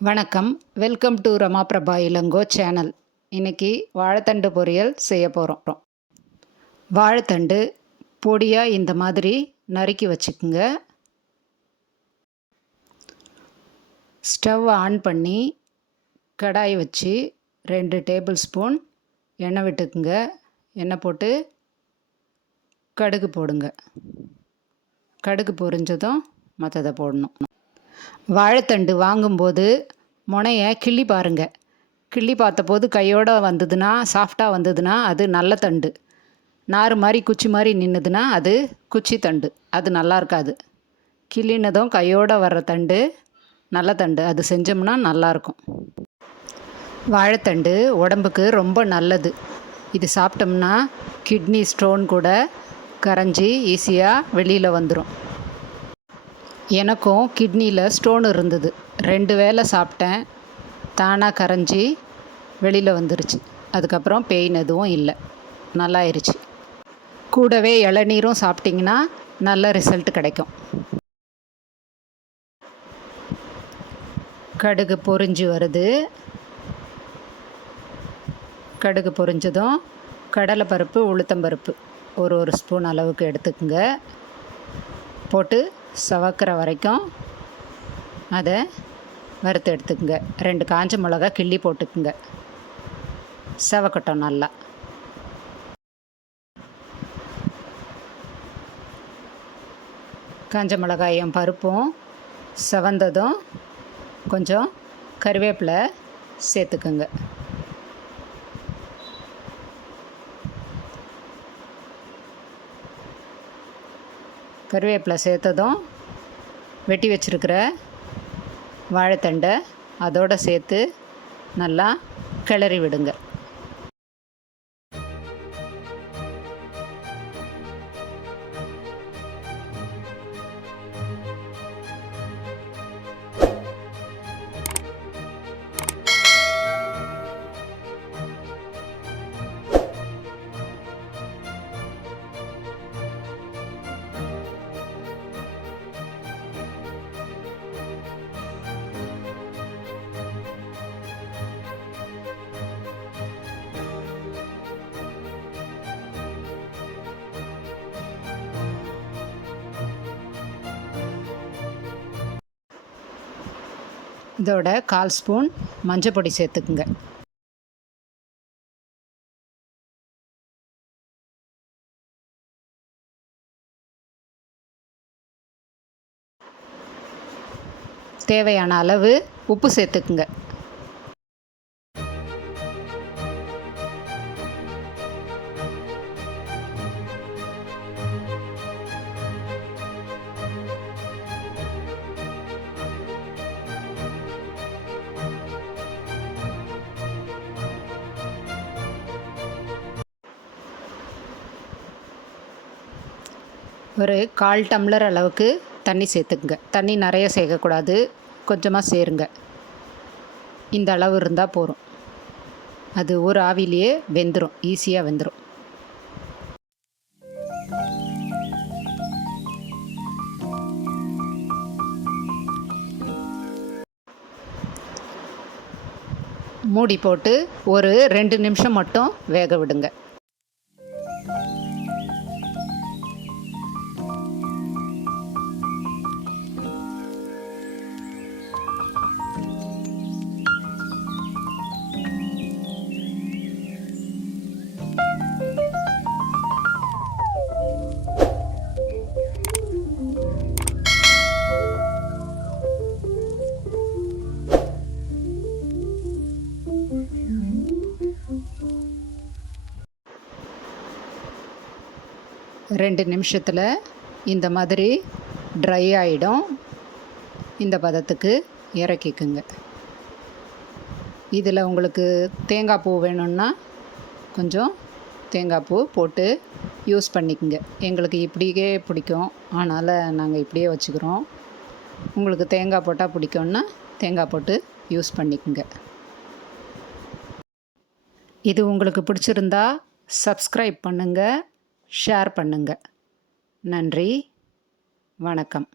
வணக்கம். Welcome to Rama Prabha Ilango channel. இன்றைக்கி வாழைத்தண்டு பொரியல் செய்ய போகிறோம். வாழைத்தண்டு பொடியாக இந்த மாதிரி நறுக்கி வச்சுக்குங்க. ஸ்டவ் ஆன் பண்ணி கடாய் வச்சு 2 டேபிள் ஸ்பூன் எண்ணெய் விட்டுக்குங்க. எண்ணெய் போட்டு கடுகு போடுங்க. கடுகு பொரிஞ்சதும் மற்றதை போடணும். வாழைத்தண்டு வாங்கும்போது முனையை கிள்ளி பாருங்கள். கிள்ளி பார்த்தபோது கையோடு வந்ததுன்னா, சாஃப்டாக வந்ததுன்னா அது நல்ல தண்டு. நார் மாதிரி குச்சி மாதிரி நின்றுதுன்னா அது குச்சி தண்டு. அது நல்லா இருக்காது. கிள்ளினதும் கையோடு வர்ற தண்டு நல்ல தண்டு. அது செஞ்சோம்னா நல்லாயிருக்கும். வாழைத்தண்டு உடம்புக்கு ரொம்ப நல்லது. இது சாப்பிட்டோம்னா கிட்னி ஸ்டோன் கூட கரைஞ்சி ஈஸியாக வெளியில் வந்துடும். எனக்கும் கிட்னியில் ஸ்டோன் இருந்தது. 2 வேளை சாப்பிட்டேன். தானாக கரைஞ்சி வெளியில் வந்துருச்சு. அதுக்கப்புறம் பெயின் எதுவும் இல்லை, நல்லாயிருச்சு. கூடவே இளநீரும் சாப்பிட்டிங்கன்னா நல்ல ரிசல்ட் கிடைக்கும். கடுகு பொரிஞ்சு வருது. கடுகு பொரிஞ்சதும் கடலைப்பருப்பு, உளுத்தம்பருப்பு ஒரு ஸ்பூன் அளவுக்கு எடுத்துக்கோங்க. போட்டு சவக்கிற வரைக்கும் அதை வறுத்து எடுத்துக்குங்க. 2 காஞ்ச மிளகா கிள்ளி போட்டுக்குங்க. சவக்கட்டும் நல்லா. காஞ்ச மிளகாயும் பருப்பும் செவந்ததும் கொஞ்சம் கருவேப்பிலை சேர்த்துக்குங்க. கருவேப்பிலை சேர்த்ததும் வெட்டி வச்சுருக்கிற வாழைத்தண்டை அதோடு சேர்த்து நல்லா கிளறி விடுங்க. இதோட 1/4 ஸ்பூன் மஞ்சள் பொடி சேர்த்துக்குங்க. தேவையான அளவு உப்பு சேர்த்துக்குங்க. ஒரு 1/4 டம்ளர் அளவுக்கு தண்ணி சேர்த்துக்குங்க. தண்ணி நிறைய சேர்க்கக்கூடாது, கொஞ்சமாக சேருங்க. இந்த அளவு இருந்தால் போதும். அது ஒரு ஆவிலேயே வெந்துடும், ஈஸியாக வெந்துடும். மூடி போட்டு ஒரு 2 நிமிஷம் மட்டும் வேக விடுங்க. ரெண்டு நிமிஷத்தில் இந்த மாதிரி ட்ரை ஆகிடும். இந்த பதத்துக்கு இறக்கிக்குங்க. இதில் உங்களுக்கு தேங்காய் பூ வேணும்னா கொஞ்சம் தேங்காய் பூ போட்டு யூஸ் பண்ணிக்கோங்க. எங்களுக்கு இப்படியே பிடிக்கும், அதனால் நாங்கள் இப்படியே வச்சுக்கிறோம். உங்களுக்கு தேங்காய் போட்டால் பிடிக்கும்னா தேங்காய் போட்டு யூஸ் பண்ணிக்கோங்க. இது உங்களுக்கு பிடிச்சிருந்தா சப்ஸ்கிரைப் பண்ணுங்கள், ஷேர் பண்ணுங்கள். நன்றி, வணக்கம்.